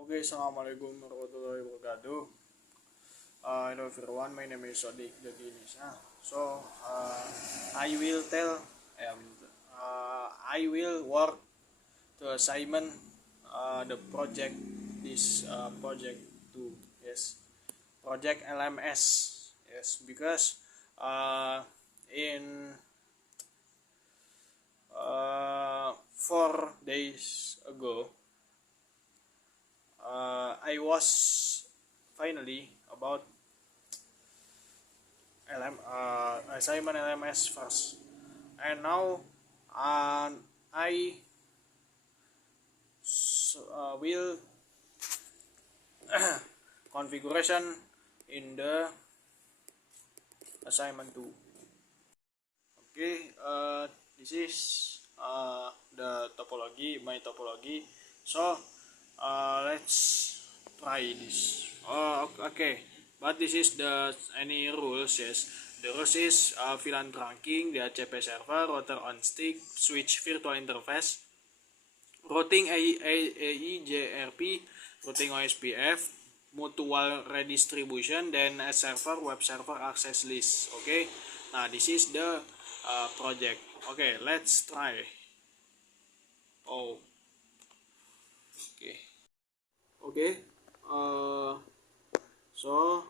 Okay, Assalamualaikum warahmatullahi wabarakatuh. Hello everyone, my name is Sodik Daginisa. I will tell, I will work to assignment the project project to yes project LMS, yes, because in 4 days ago I was finally about assignment LMS first, and now I will configuration in the assignment 2. Okay, this is the topology, my topology. So let's try this. Okay, but this is the any rules. Yes, the rules is VLAN trunking, DHCP server, router on stick, switch virtual interface, routing AEJRP, routing OSPF, mutual redistribution, then a server, web server access list. Okay, now this is the project. Okay, let's try. Oh, okay. Okay, so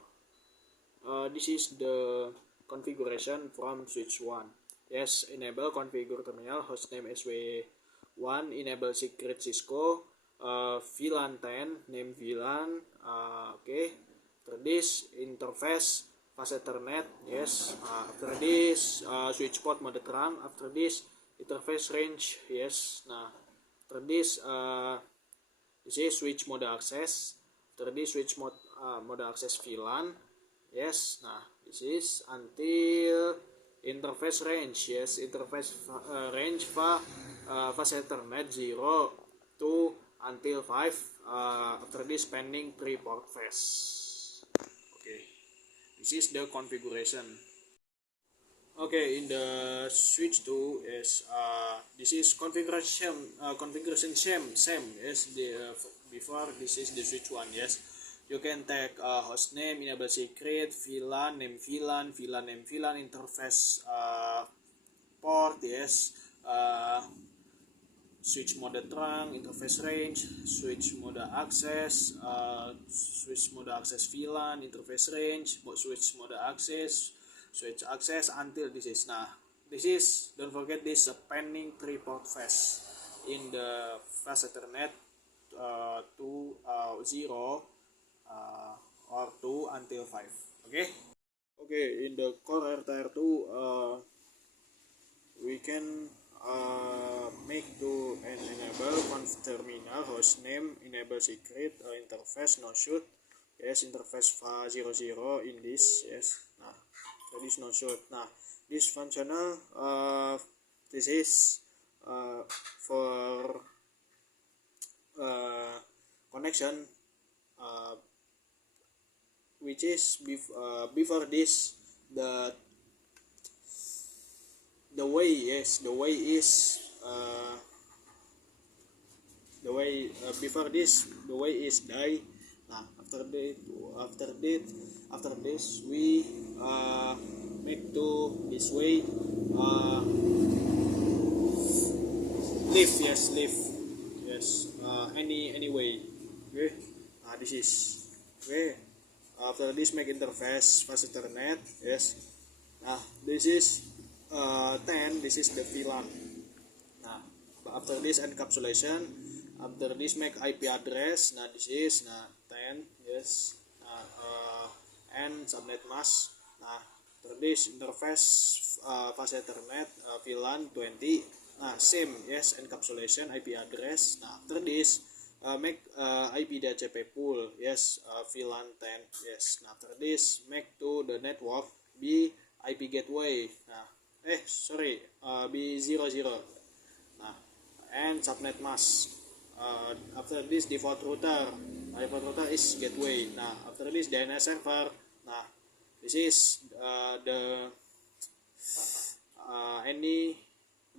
this is the configuration from switch 1. Yes, enable configure terminal hostname SW1, enable secret Cisco, VLAN 10, name VLAN, okay. After this interface fast Ethernet, yes. After this switch port mode terang, after this interface range, yes. Nah, after this this is switch mode access, after this switch mode access VLAN, yes. Nah, this is until interface range, yes. Interface range fast Ethernet 0 to until 5, after this spanning 3 port phase. Okay, this is the configuration. Okay, in the switch 2 is this is configuration same as the before. This is the switch 1, yes. You can take host name, enable secret, VLAN, name VLAN, VLAN name VLAN, interface port, yes. Switch mode trunk, interface range, switch mode access, VLAN, interface range, switch mode access, switch access until this is. Nah, this is, don't forget this spanning 3 port phase in the fast Ethernet to 0 or 2 until 5. Okay. Okay, in the core RTR2 we can make to enable conf terminal host name, enable secret, interface no shoot, yes. Interface 00 in this, yes. Nah, this no shoot. Nah, this functional this is for connection which is before this the way, yes, the way is the way before this the way is die. Nah, after this we make to this way leave, yes, leave, yes, any way. Okay, this is okay. After this make interface fast Ethernet, yes. Nah, this is 10, this is the VLAN. Nah, after this encapsulation, after this make IP address. Nah, this is 10, yes. And subnet mask. Nah, after this interface fast Ethernet VLAN 20. Nah, same, yes, encapsulation IP address. Nah, after this make IP DHCP pool, yes, VLAN 10, yes. Nah, after this make to the network be IP gateway. Nah, B00. Nah, and subnet mask. After this default router. Default router is gateway. Nah, after this DNS server. Nah, this is the any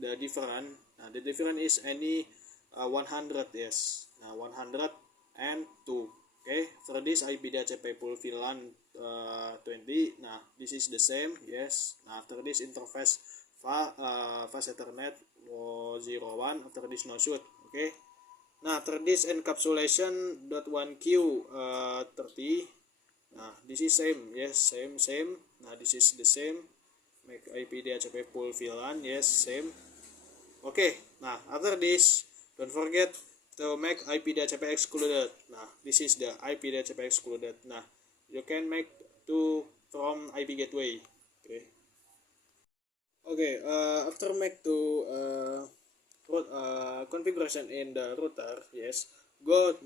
the different. Nah, the different is any 100, yes. Nah, 100 and 2. Okay, after this IP DHCP full VLAN 20. Nah, this is the same. Yes. Nah, after this interface fast Ethernet 01. After this no shoot. Okay. Nah, after this encapsulation .1Q 30. Nah, this is same. Yes, same. Nah, this is the same. Make IP DHCP full VLAN. Yes, same. Okay. Nah, after this, don't forget to make IP DHCP excluded. Nah, this is the IP DHCP excluded. Nah, you can make two from IP gateway. Okay. Okay. After make two configuration in the router, yes. Go.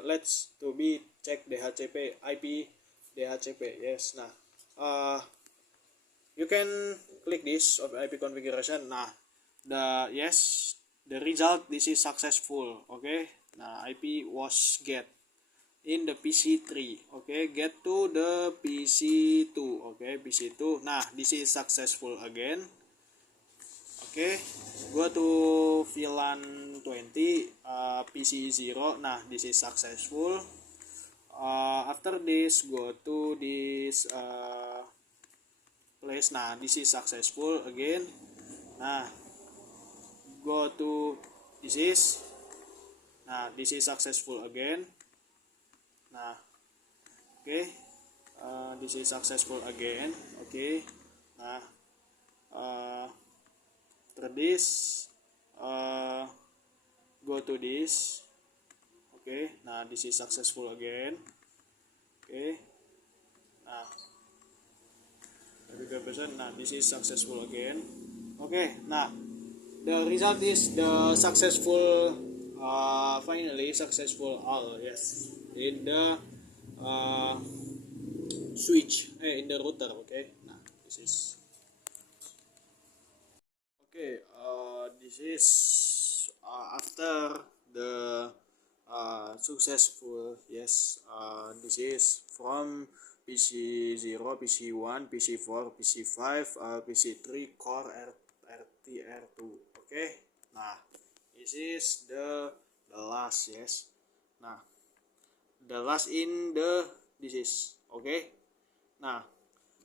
Let's to be check DHCP IP DHCP. Yes. Nah. You can click this of IP configuration. Nah, the result, this is successful. Okay. Nah, IP was get in the PC3. Okay, get to the PC2. Okay, PC2. Nah, this is successful again. Okay, go to VLAN 20 PC0. Nah, this is successful. After this, go to this place. Nah, this is successful again. Nah, go to this is. Nah, this is successful again. Nah, okay. This is successful again. Okay. Nah, after this, go to this. Okay. Nah, this is successful again. Okay. Nah, nah, this is successful again. Okay. Nah, the result is the successful. Finally successful all. Yes, in the switch in the router. Okay. Nah, this is okay. This is after the successful. Yes. This is from PC0, PC1, PC4, PC5, PC3 core RTR2. Okay. Nah, this is the last. Yes. Nah, the last in the this is okay. Nah,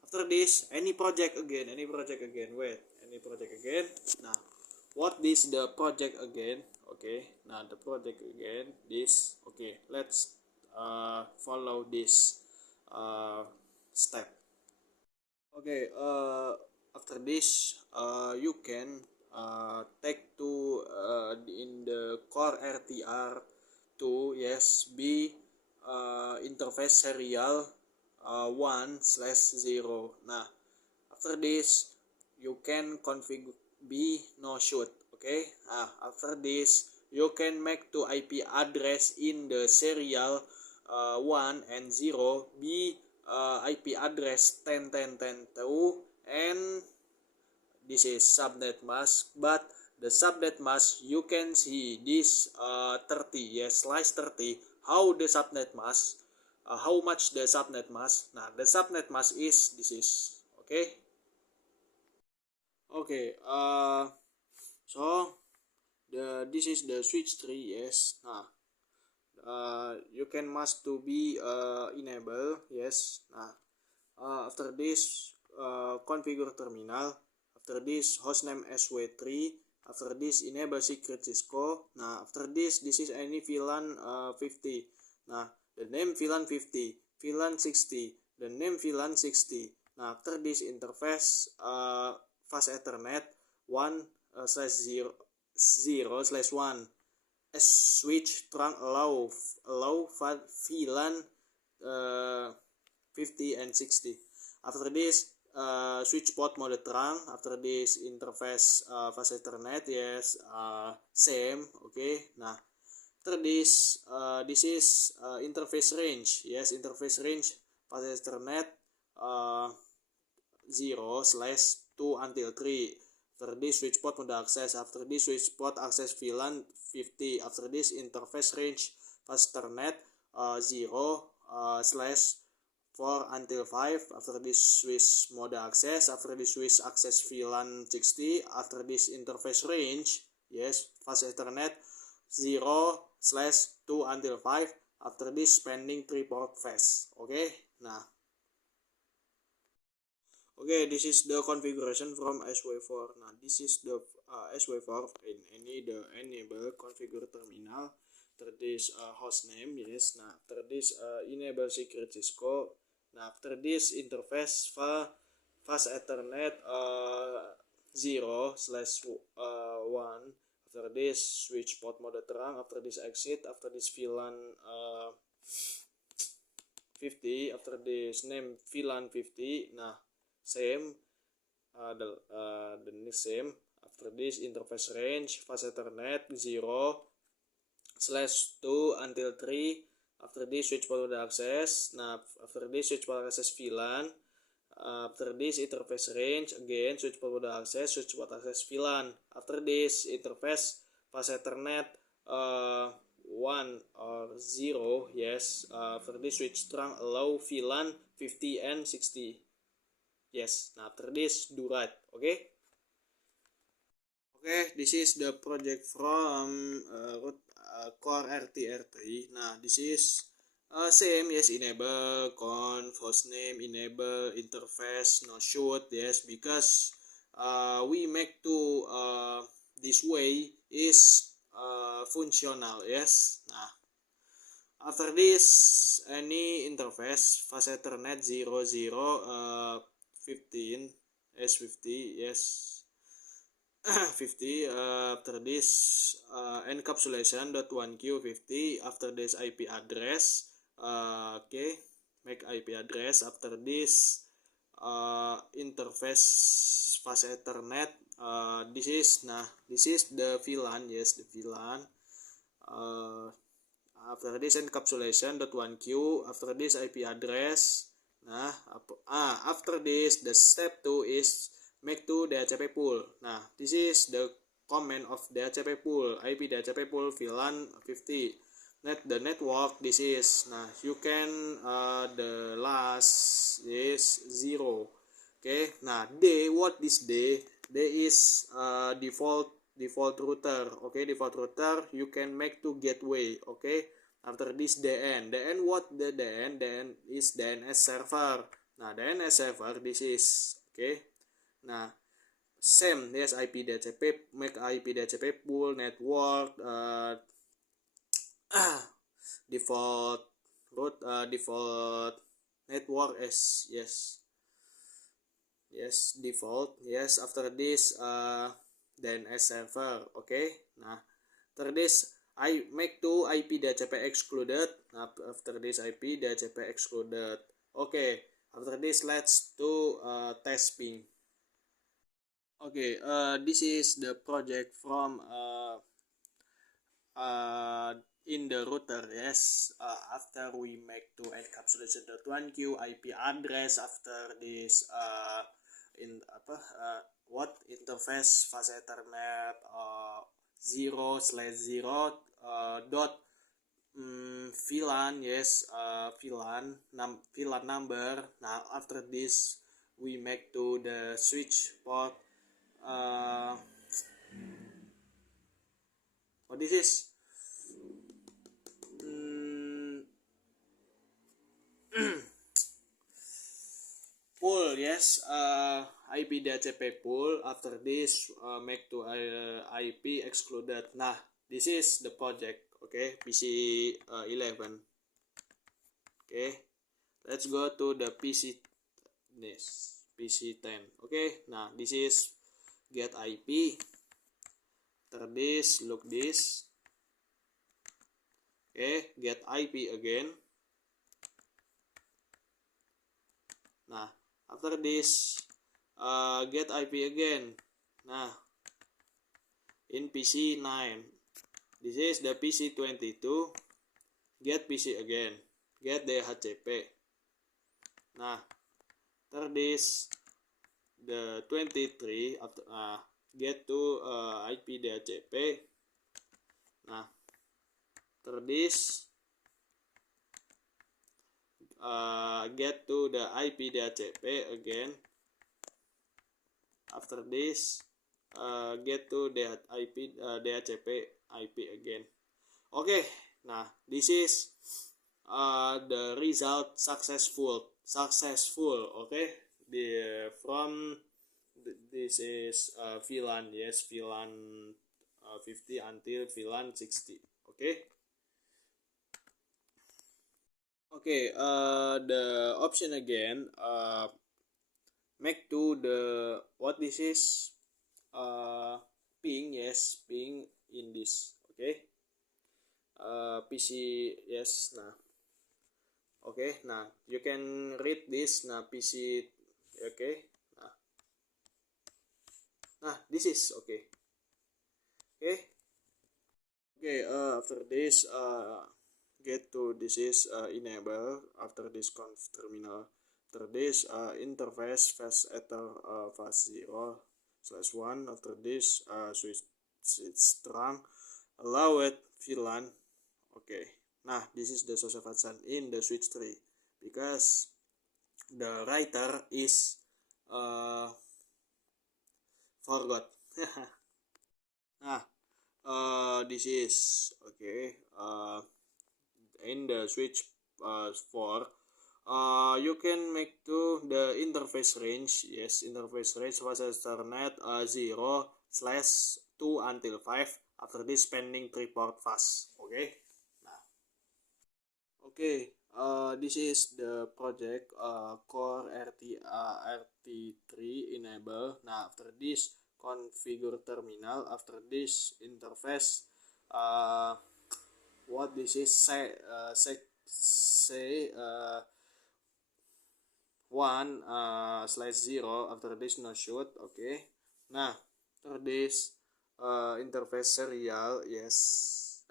after this any project again. Wait, any project again. Nah, what is the project again? Okay. Nah, the project again this. Okay, let's follow this step. Okay. After this you can take to in the core RTR to yes be interface serial 1/0. Nah, after this you can configure be no shoot. Okay. After this you can make to IP address in the serial 1 and 0 be IP address 10.10.10.2 and this is subnet mask, but the subnet mask you can see this 30. Yes, slice 30. How the subnet mask, how much the subnet mask. Nah, the subnet mask is this is okay. Okay. So this is the switch tree. Yes. Nah, you can mask to be enable. Yes. Nah, after this configure terminal. After this hostname SW3. After this enable secret Cisco. Nah, after this is any VLAN 50. Nah, the name VLAN 50, VLAN 60, the name VLAN 60. Nah, after this interface fast Ethernet 1/0/1 switch trunk allow VLAN 50 and 60. After this switch port mode trunk. After this interface fast Ethernet. Yes, same. Okay. Nah, after this is interface range. Yes, interface range fast Ethernet 0/2 until 3. After this switch port mode access. After this switch port access VLAN 50. After this interface range fast Ethernet 0/4 until 5. After this switch mode access. After this switch access VLAN 60. After this interface range yes fast Ethernet 0/2 until 5. After this, pending 3 port fetch. Okay, nah. Okay, this is the configuration from SW4. Now, this is the SW4 in the enable configure terminal. After this host name, yes. Now, after this enable secret Cisco. Now, after this interface fast Ethernet 0/1. After this switch port mode terang. After this exit. After this VLAN 50. After this name VLAN 50. Nah, same the same. After this interface range fast Ethernet 0/2 until 3. After this switch port access. Nah, after this switch port access VLAN. After this interface range again switch port access VLAN. After this interface fast Ethernet 1 or 0, yes. After this switch trunk allow VLAN 50 and 60. Yes, now after this do right. Okay, this is the project from core RT3. Nah, this is same, yes. Enable conf hostname, enable interface, no shoot, yes, because we make to this way is functional, yes. Nah, after this any interface fast Ethernet 00 15 S50, yes. 50 after this encapsulation.1q50. After this IP address, okay, make IP address. After this interface fast Ethernet, this is the VLAN, yes, the VLAN. After this encapsulation.1q. After this IP address. Nah, after this the step 2 is make to DHCP pool. Nah, this is the command of DHCP pool. IP DHCP pool VLAN 50. The network, this is, nah, you can the last is 0. Okay, nah, what this D is default router. Okay, default router you can make to gateway. Okay, after this DN, what the DN is DNS server. Nah, DNS server this is, okay. Nah, same, yes, IP DHCP, make IP DHCP pool network default route default network as yes default, yes. After this DNS server. Okay, nah, after this I make to IP DHCP excluded. Nah, after this IP DHCP excluded. Okay, after this let's do test ping. Okay, this is the project from in the router, yes. After we make to encapsulation.1q IP address. After this in what interface fast Ethernet 0/0 dot VLAN, yes, VLAN number. Now after this we make to the switch port what this is pool, yes, IP DHCP pool. After this make to IP excluded. Nah, this is the project. Okay, PC 11. Okay, let's go to the PC PC 10. Okay, nah, this is get IP. After this look this. Okay, get IP again. Nah, after this get IP again. Nah, in PC 9, this is the PC 22. Get PC again, get DHCP. Nah, after this the 23 after get to IP DHCP. Nah, after this get to the IP DHCP again. After this get to the IP DHCP IP again. Okay, nah, this is the result successful. Okay, this is VLAN, yes, VLAN 50 until VLAN 60. Okay. Okay, the option again, make to the what this is, ping, yes, ping in this. Okay, PC, yes. Nah, okay, nah, you can read this. Nah, PC, okay. Nah, this is okay. Okay. Okay, after this, get to this is enable. After this conf terminal, after this interface fast ether fast 0/1. After this switch terang, allow it VLAN. Okay, nah, this is the Joseph Hudson in the switch tree because the writer is forgot. Nah, this is okay. In the switch 4, you can make to the interface range. Yes, interface range was Ethernet 0/2 until 5. After this, spending 3 port fast. Okay. Nah, okay. This is the project core RT3 enable. Now after this, configure terminal. After this, interface. What this is say 1/0. After this, no shoot. Okay. Nah, after this interface serial, yes,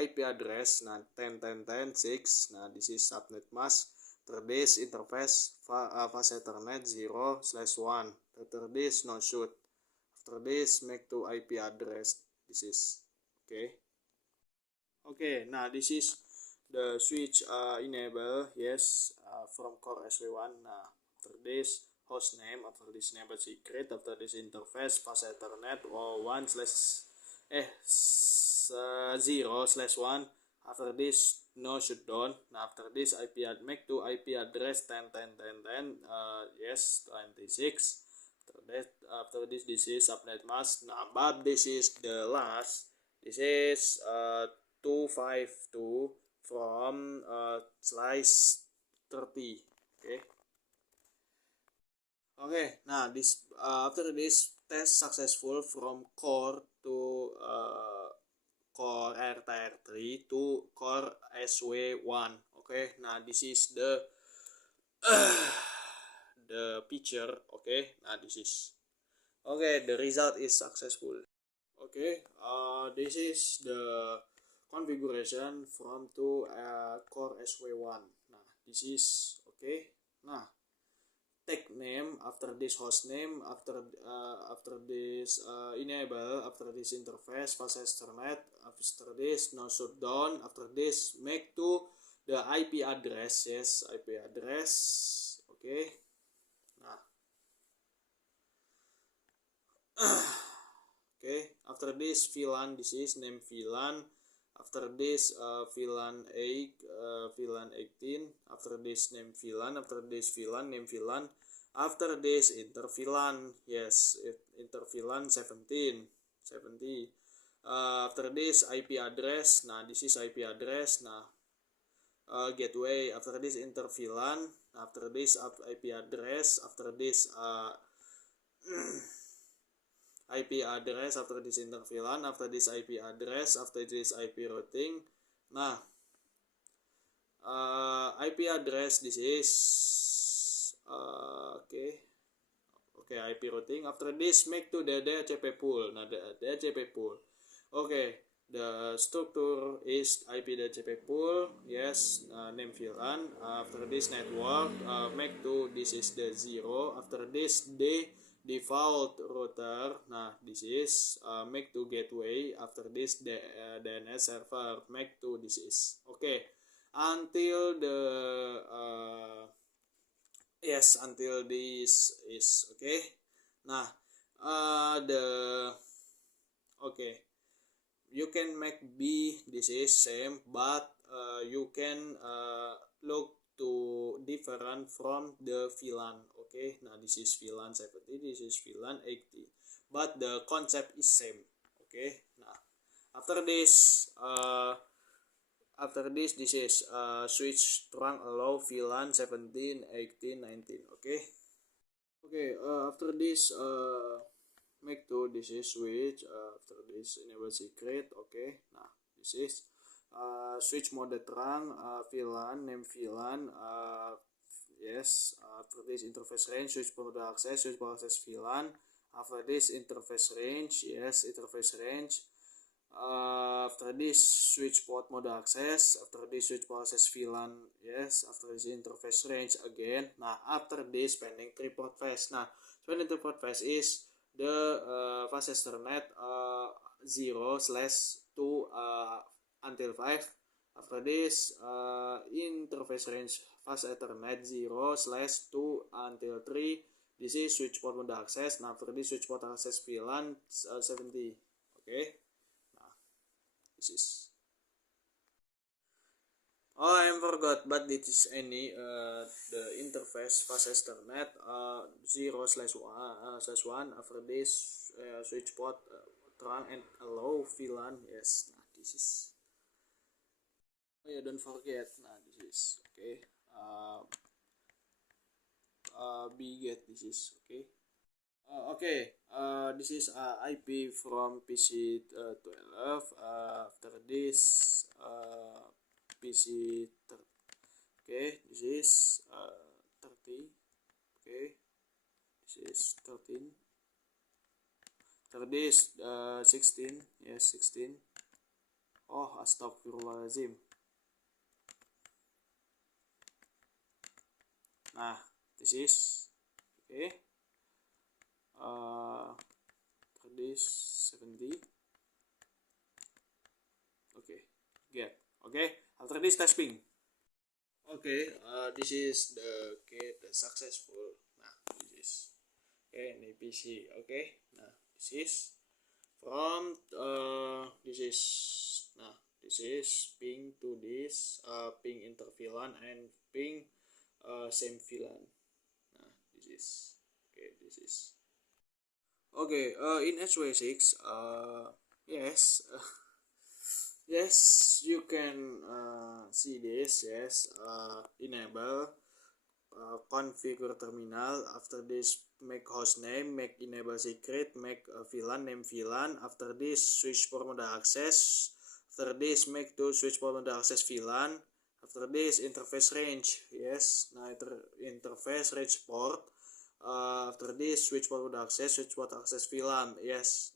IP address. Nah, 10.10.10.6. Nah, this is subnet mask. After this interface fast ethernet 0/1. After this, no shoot. After this, make to IP address. This is okay. Okay, now this is the switch enable, yes, from core SW1. Now after this host name, after this enable secret, after this interface fast ethernet or 0/1. After this no shutdown. Now after this make to IP address 10.10.10.10, yes, 26. After this is subnet mask. Now but this is the last. This is 252 from slice 30. Okay. Okay, now this after this test successful from core to core RTR3 to core SW1. Okay, now this is the the picture. Okay, now this is okay, the result is successful. Okay, this is the configuration from to core SW1. Nah, this is okay. Nah, tag name after this host name, after this enable, after this interface fast ethernet, after this no shutdown, after this make to the IP address, yes, IP address. Okay. Nah. Okay, after this VLAN, this is name VLAN. After this VLAN 8, VLAN 18. After this name VLAN. After this VLAN, name VLAN. After this inter VLAN, yes, inter VLAN 70. After this IP address. Nah, this is IP address. Nah, gateway. After this inter VLAN. After this IP address. After this IP address. After this inter VLAN. After this IP address. After this IP routing. Nah, IP address this is okay. IP routing. After this make to the DHCP pool. Nah, the DHCP pool. Okay, the structure is IP DHCP pool. Yes, name VLAN. After this network, make to this is the 0. After this default router. Nah, this is make to gateway. After this DNS server. Make to this is okay. Until the yes, until this is okay. Nah, okay, you can make B, this is same, but you can look to different from the VLAN. Okay, now this is VLAN 70, this is VLAN 80, but the concept is same. Okay, now after this this is switch trunk allow VLAN 17, 18, 19. Okay, after this make to this is switch, after this enable secret. Okay, now this is switch mode trunk, VLAN name VLAN, yes, after this interface range switch mode access VLAN, after this interface range, yes, interface range, after this switch port mode access, after this switch port access VLAN, yes, after this interface range again. Nah, after this pending 3-port phase. Nah, pending 3-port phase is the fast Ethernet 0/2 until 5. After this interface range fast Ethernet 0/2 until 3. This is switch port mode access. Now after this switch port access VLAN 70. Okay, nah this is, oh, I forgot, but this is any the interface fast Ethernet 0/1 after this switch port trunk and allow VLAN. Yes, nah this is, oh yeah, don't forget, nah this is okay, BGET, this is okay. This is IP from PC 12. After this PC 30. Okay, this is 30. Okay, this is 13. After this 16. Yes, 16. Oh, astagfirullahaladzim. Nah, this is okay. After this 70. Okay, get. Okay, after this testing. Okay, this is the successful. Nah, this is okay, ini PC. Okay, nah this is from this is ping to this ping inter VLAN and ping same VLAN. Nah this is okay, this is okay. In HW6 yes. Yes, you can see this. Yes, enable configure terminal. After this make host name, make enable secret, make VLAN name VLAN. After this switch port mode access. After this make to switch port mode access VLAN. After this interface range. Yes, nah interface range port. After this switch port mode access VLAN. Yes,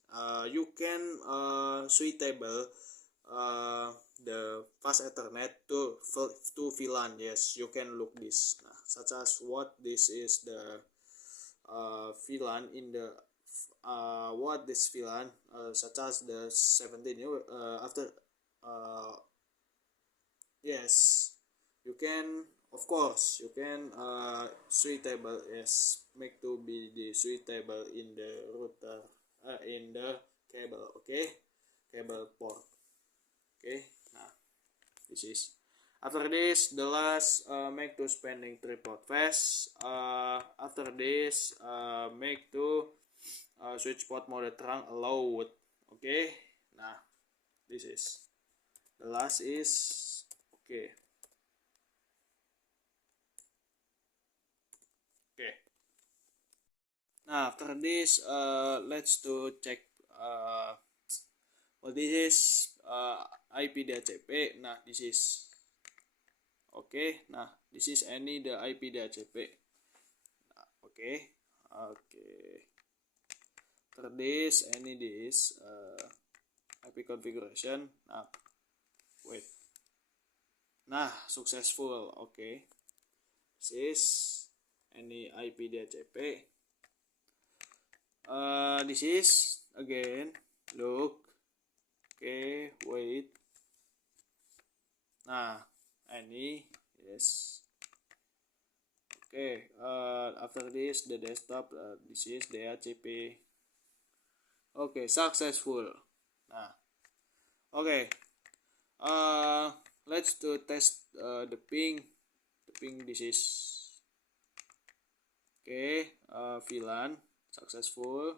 you can suitable the fast Ethernet to VLAN. Yes, you can look this. Nah, such as what this is the VLAN in the what this VLAN such as the 17. After yes, you can, of course you can suitable, yes, make to be the suitable in the router in the cable. Okay, cable port. Okay, nah this is after this the last make to spending 3-port phase. After this make to switch port mode trunk allowed. Okay, nah this is the last is okay. Nah after this let's to check what this is IP DHCP. Nah this is okay. Nah this is any the IP DHCP. Nah, okay. After this any this IP configuration. Nah wait, nah successful. Okay, this is any IP DHCP. This is again look. Okay, wait. Nah, any yes. Okay, after this the desktop. This is DHCP. Okay, successful. Nah, okay. let's to test the ping. This is okay. VLAN successful.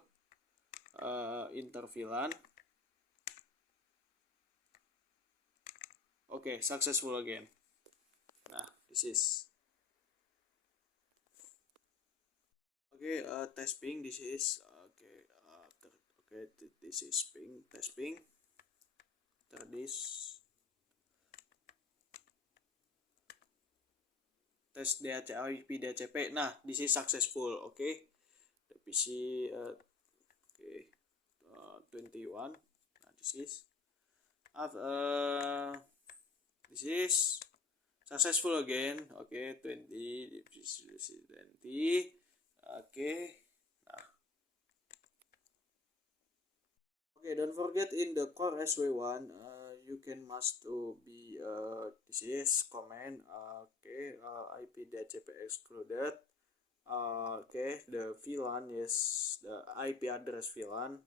Inter VLAN. Okay, successful again. Nah, this is okay. Test ping. This is okay. This is ping. Test ping. After this, test IP DHCP. Nah, this is successful. Okay, the PC okay 21. Nah, this is this is successful again. Okay, 20. This is 20. Okay. Okay, don't forget in the core SW1, you can must to be this is command. Okay, IP DHCP excluded. Okay, the VLAN is the IP address VLAN,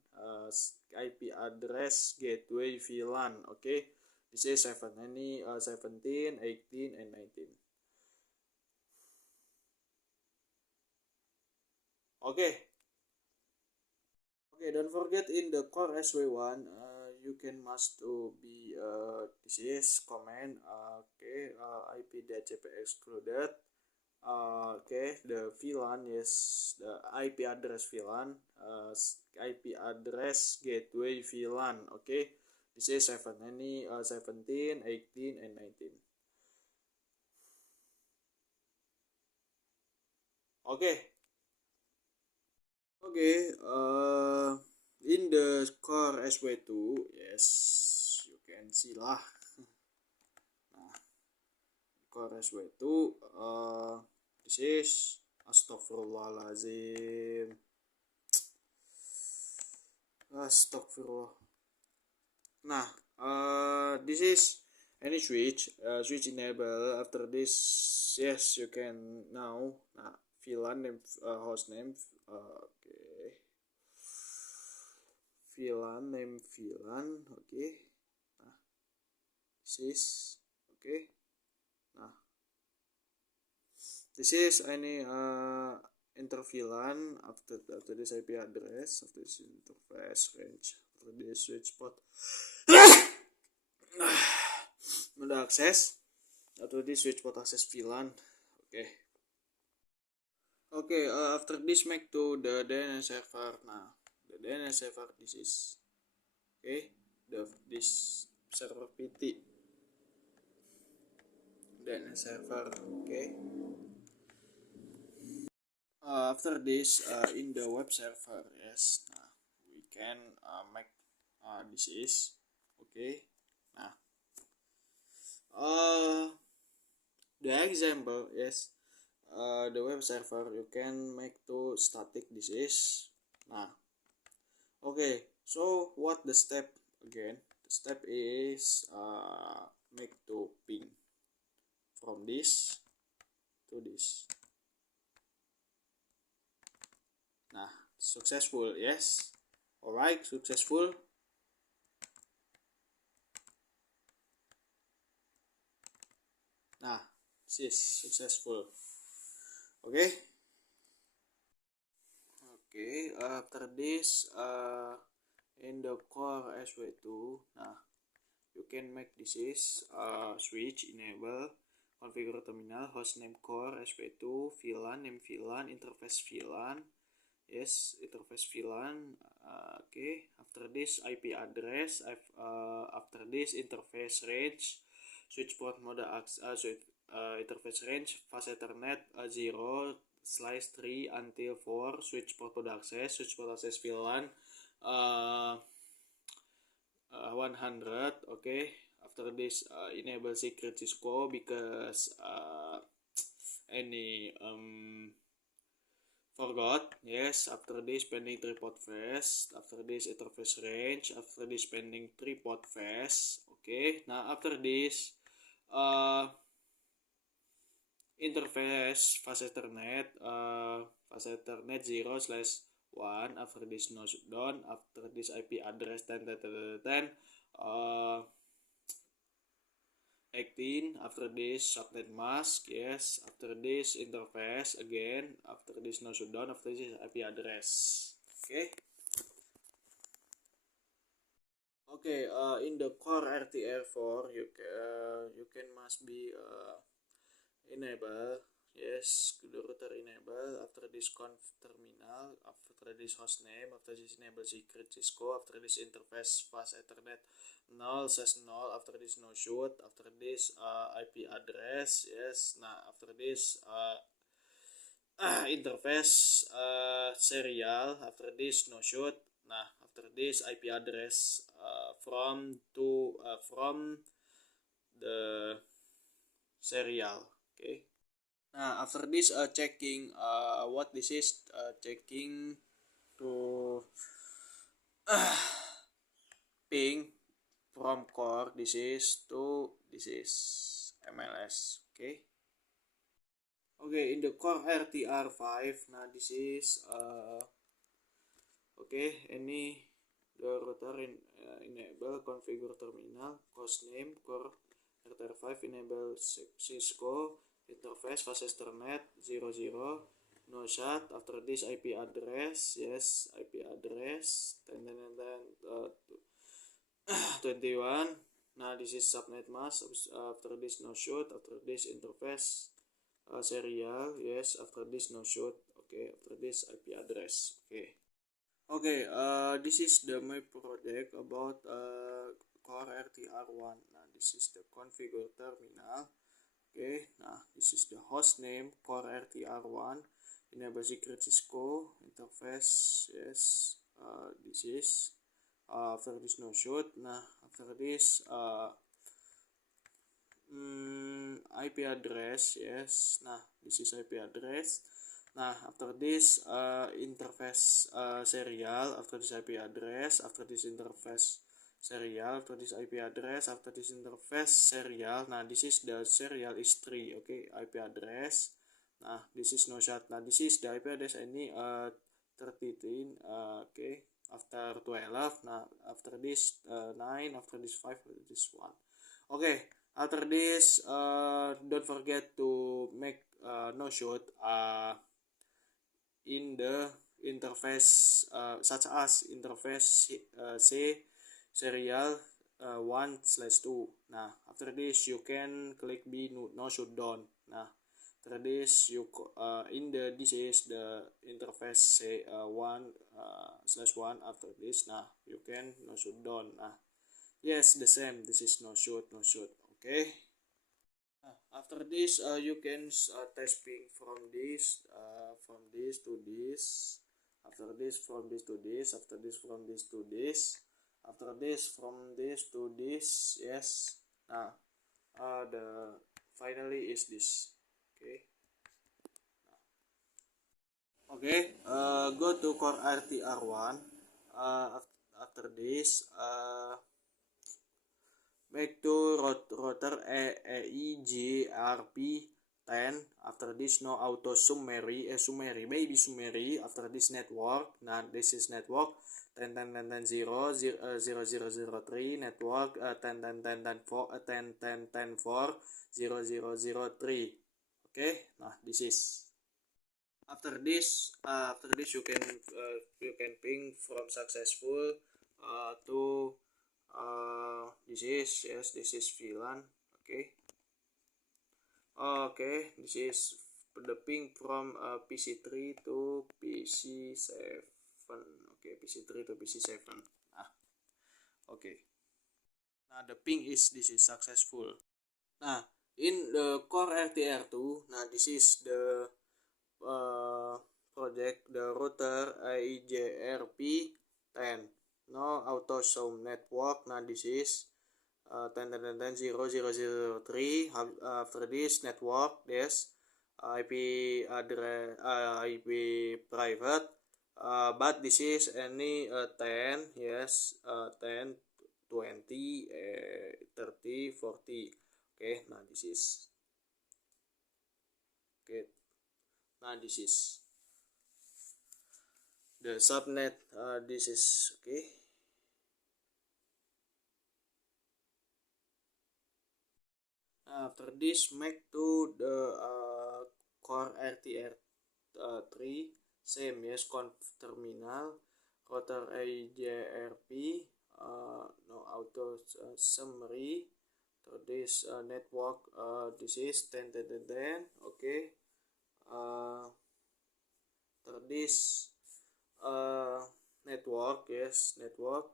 IP address gateway VLAN. Okay, this is 17, 18, and 19. Okay. Okay, don't forget in the core SW1, you can must to be this is command. Okay, IP DHCP excluded. Okay, the VLAN is the IP address VLAN, IP address gateway VLAN. Okay, this is 17, 18, and 19. Okay. Okay, in the core SW2, yes, you can see lah. Nah, core SW2, this is Astagfirullahaladzim. Astagfirullah. Nah, this is any switch, switch enable. After this, yes, you can now. Nah, VLAN name, host name. Okay. VLAN name VLAN. Okay. Nah, this is okay. Nah, this is any enter VLAN after this IP address, after this interface range, after this switch port. Mode access atau di switch port access VLAN. Okay, after this make to the DNS server. Nah, the DNS server this is okay, this server PT DNS server. Okay, after this in the web server, yes, nah, we can make this is okay. Nah, the example, yes, the web server you can make to static this is. Nah, okay, so what the step again? The step is make to ping from this to this. Nah, successful, yes. Alright, successful. Nah, this is successful. Okay. Okay, after this, in the core SW2, nah, you can make this is switch enable configure terminal hostname core SW2 VLAN name VLAN interface VLAN. Yes, interface VLAN. Okay, after this IP address. After this interface range, switch port mode interface range fast Ethernet 0/3 until 4 switch port access VLAN 100. Okay, after this enable secret Cisco because any forgot. Yes, after this pending 3 port fast, after this interface range, after this pending 3 port fast. Okay, now after this interface fast Ethernet 0/1. After this no shutdown, after this IP address 10 10 10 10 10, 18. After this subnet mask, yes. After this interface again. After this no shutdown. After this IP address. Okay. Okay. In the core RTR4, you can must be enable, yes, the router enable. After this conf terminal, after this hostname, after this enable secret Cisco, after this interface fast ethernet null says null, after this no shoot, after this IP address, yes. Nah, after this interface serial, after this no shoot. Nah, after this IP address from the serial. Okay. Nah, after this checking what this is, checking to ping from core this is to this is MLS. Okay. Okay, in the core RTR5, nah this is okay, any the router enable configure terminal host name core RTR5 enable Cisco interface fast ethernet 00 no shut. After this IP address, yes, IP address 21. Nah, this is subnet mask. After this no shoot. After this interface serial, yes. After this no shoot. Okay, after this IP address. Okay. Okay, this is the my project about core RTR1. Nah, this is the configure terminal. Okay, nah, this is the host name core RTR1. Enable secret Cisco interface. Yes, this is after this no shoot. Nah, after this IP address. Yes, nah, this is IP address. Nah, after this interface serial, after this IP address, after this interface serial, after this IP address, after this interface serial. Nah, this is the serial is 3. Okay, IP address. Nah, this is no shut. Nah, this is the IP address ini 13. Okay, after 12. Nah, after this 9, after this 5, after this 1. Okay, after this don't forget to make no shoot in the interface such as interface C serial 1/2. Nah, after this you can click B no shoot down. Nah, after this you in the this is the interface C 1/1. After this, nah, you can no shoot down. Nah, yes, the same. This is no shoot. Okay. After this, you can test ping from this to this. After this, from this to this. After this, from this to this. After this, from this to this. Yes. Nah, the finally is this. Okay. Okay. Go to core RTR1. After this, back to router EIGRP10. After this no auto summary maybe summary. After this network. Nah, this is network 10.10.10.0 network 10.10.10.4 okay. Nah, this is after this you can ping from successful to this is, yes, this is VLAN. Okay. Okay, this is the ping from PC3 to PC7. Okay, PC3 to PC7. Nah, okay. Nah, the ping is this is successful. Nah, in the core RTR2, nah, this is the project the router EIGRP10. No auto zoom network. Nah, this is 10.10.10.0.0.0.3. After this network, this IP address IP private. But this is any 10, yes, 10, 20, 30, 40. Okay, nah, this is okay. Nah, this is the subnet. This is okay. After this, make to the core RTR3 same, yes, conf terminal router AJRP, no auto summary. So this network, this is 10 okay. So this network, yes, network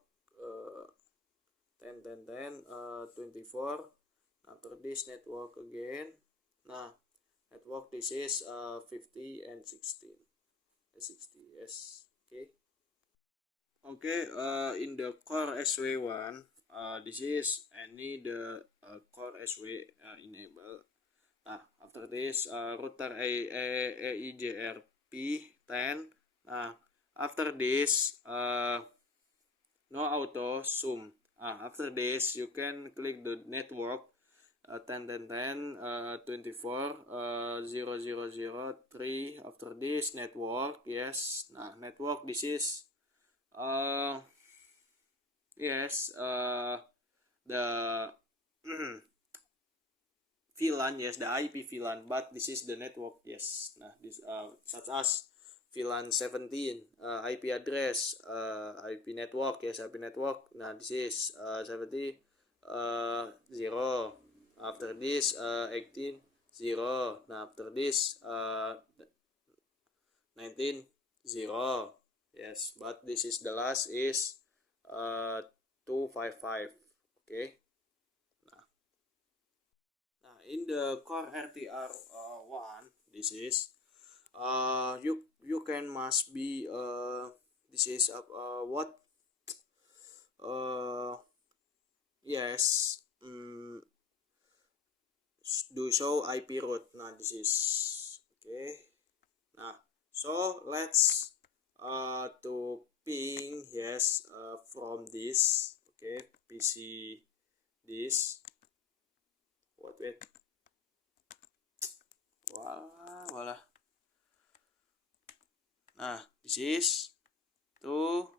24. After this network again, nah, network this is 50 and 16, 60, yes, okay. Okay, in the core SW1, this is any the core SW enable. Nah, after this router AIJRP 10. Nah, after this no auto zoom. After this you can click the network 24 0003. After this network, yes. Nah, network this is yes, the VLAN, yes, the IP VLAN, but this is the network, yes. Nah, this such as VLAN 17 IP address, IP network, yes, IP network. Nah, this is 70 0. After this 18 0. Nah, after this 19 0. Yes, but this is the last is 255. Okay. Nah, in the core RTR 1, this is you can must be this is what yes, do show IP route. Nah, this is okay. Nah, so let's to ping, yes, from this, okay, PC this, wait, walah. Nah, this is to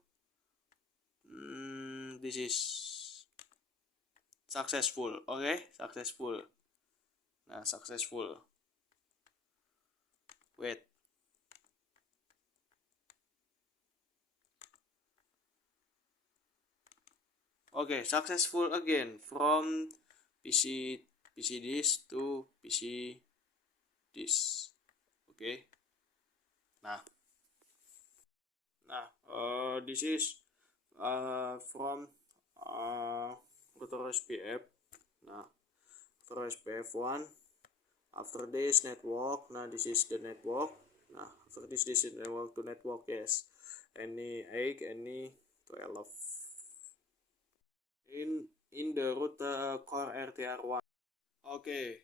this is successful, okay, successful. Nah, successful, wait. Okay, successful again from PC this to PC this. Okay. Nah, this is from router SPF. Nah, for SPF 1. After this network. Nah, this is the network. Nah, after this is network to network, yes. Any 8, any 12. In the router core RTR1. Okay,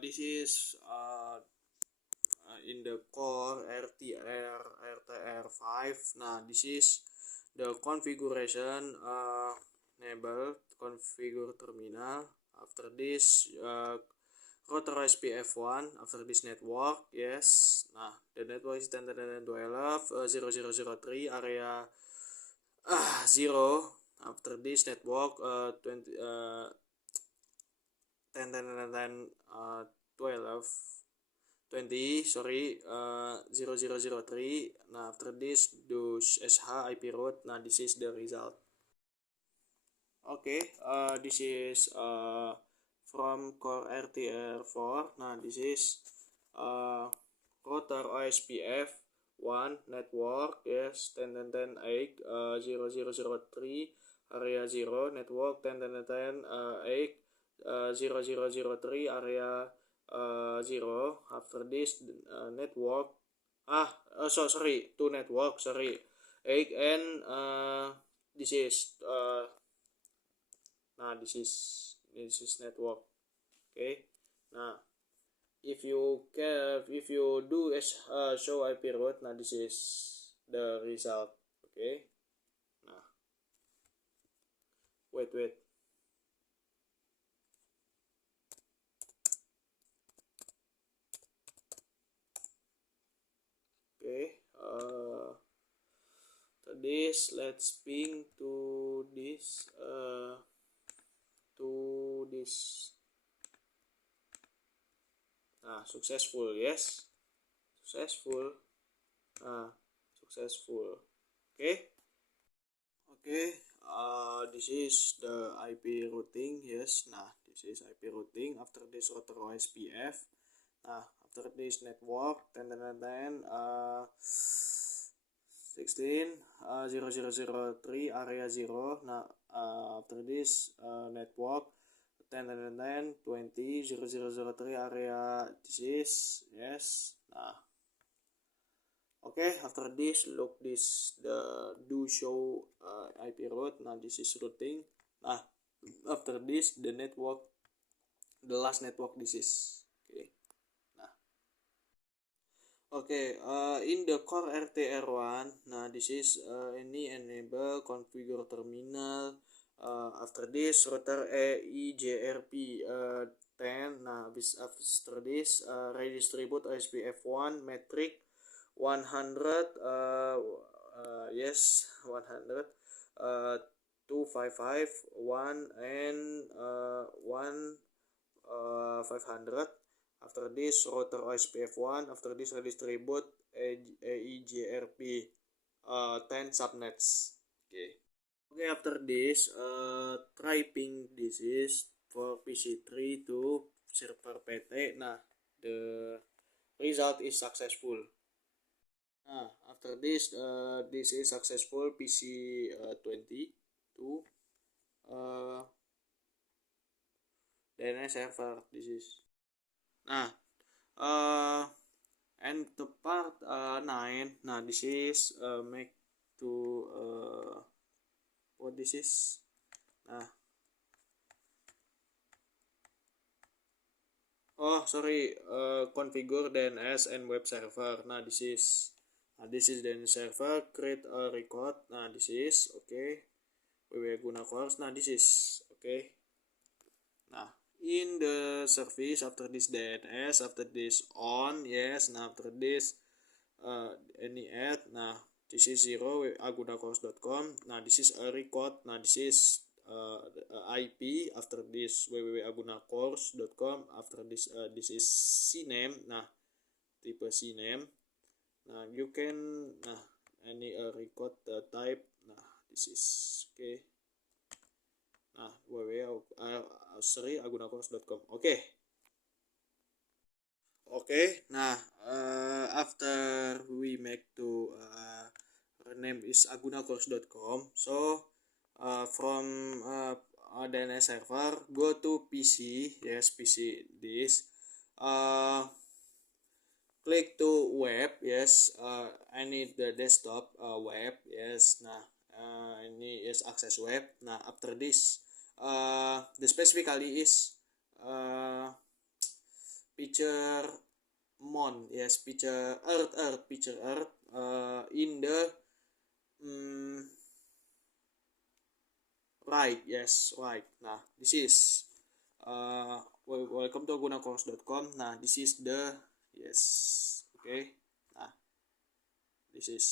this is in the core RTR5. Nah, this is the configuration enable configure terminal. After this router SPF1. After this network, yes. Nah, the network is 10.10.12 area 0. After this network 20 12 20, sorry, 0003. Nah, after this do sh IP route. Nah, this is the result. Okay, this is from core RTR4. Nah, this is router OSPF 1 network, yes, 10.10.8 0003 area 0 network 10.10.8 0003 area 0. After this network sorry, two network, sorry, 8 and this is nah, this is network. Okay. Nah, if you do show IP route, nah, this is the result. Okay. Nah, wait. Okay. To this, let's ping to this Nah, successful, yes. Successful. Nah, successful. Okay. Okay. This is the IP routing, yes. Nah, this is IP routing. After this router OSPF. Nah, after this network, 16 003 area 0. Nah, after this network 20 area this is, yes. Nah, okay, after this look this the do show IP route. Nah, this is routing. Nah, after this the network, the last network this is. Okay. Nah, okay, in the core RTR1, nah this is any enable configure terminal. After this router EIGRP 10. Nah, after this redistribute OSPF1 metric 100, yes, 100, 255 1 and 1 500. After this router OSPF1. After this redistribute EIGRP 10 subnets. Okay. Okay, after this try ping this is for PC3 to server PT. Nah, the result is successful. Nah, after this is successful PC 20 to DNS server. This is. Nah, and the part 9. Nah, this is make to what this is. Nah, oh sorry, configure DNS and web server. Nah, this is. Nah, this is DNS server. Create a record. Nah, this is okay. WW guna course. Nah, this is okay. Nah, in the service after this DNS, after this on, yes. Nah, after this any add. Nah, this is 0 agunacourse.com. Nah, this is a record. Nah, this is IP. After this www.agunacourse.com. After this is cname. Nah, type cname. Nah, you can any record type. Nah, this is okay. Nah, agunacourse.com. Okay. Okay. Nah, after we make to name is agunacourse.com. So from DNS server go to PC, yes, PC this. Click to web, yes. I need the desktop web, yes. Nah, ini is access web. Nah, after this the specifically is picture mon, yes, picture earth in the right, yes, right. Nah, this is welcome to agunacourse.com. Nah, this is the, yes, okay. Nah, this is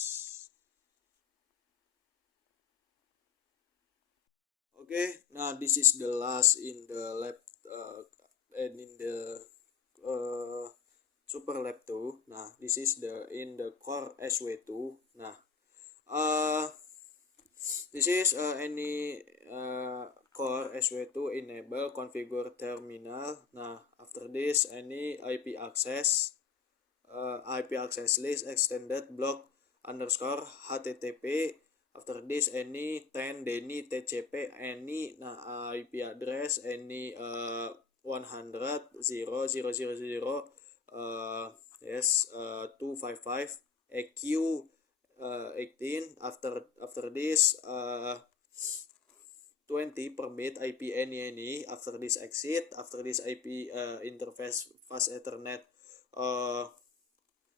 okay. Nah, this is the last in the lab and in the super lab 2. Nah, this is the in the core SW2. Nah, this is any core SW2 enable configure terminal. Nah, after this any IP access list extended block underscore HTTP. After this any 10 deni TCP any. Nah, IP address any 100 0 yes 255 EQ 18. After this 20 per bit IP any. After this exit. After this IP interface fast ethernet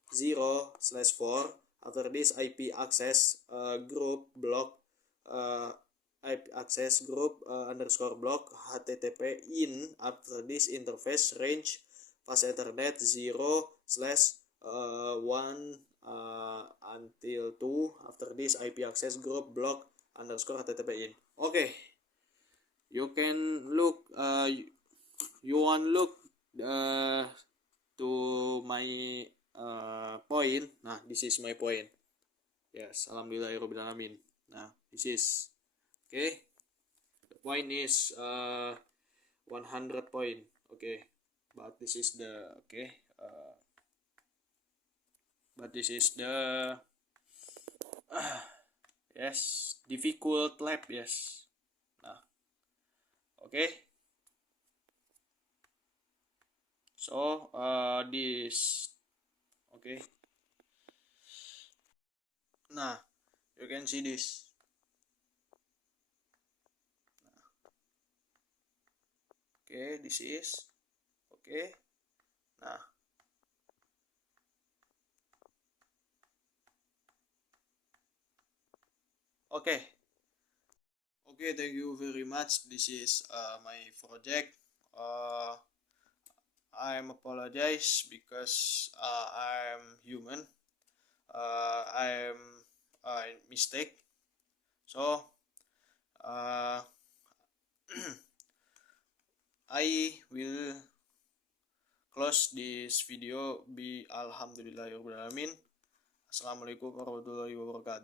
0/4. After this IP access group block IP access group underscore block HTTP in. After this interface range fast ethernet 0/1 until 2. After this IP access group block underscore HTTP in. Okay, you can look you want look to to my point. Nah, this is my point. Yes, alhamdulillahirobbilalamin. Nah, this is okay. The point is 100 point. Okay, but this is the but this is the yes, difficult lab. Yes. Nah, okay. So this okay. Nah, you can see this. Okay, this is okay. Nah, okay. Okay, thank you very much. This is my project. I'm apologize because I'm human. I'm mistake. So I will close this video. Alhamdulillahirobbilalamin. Assalamualaikum warahmatullahi wabarakatuh.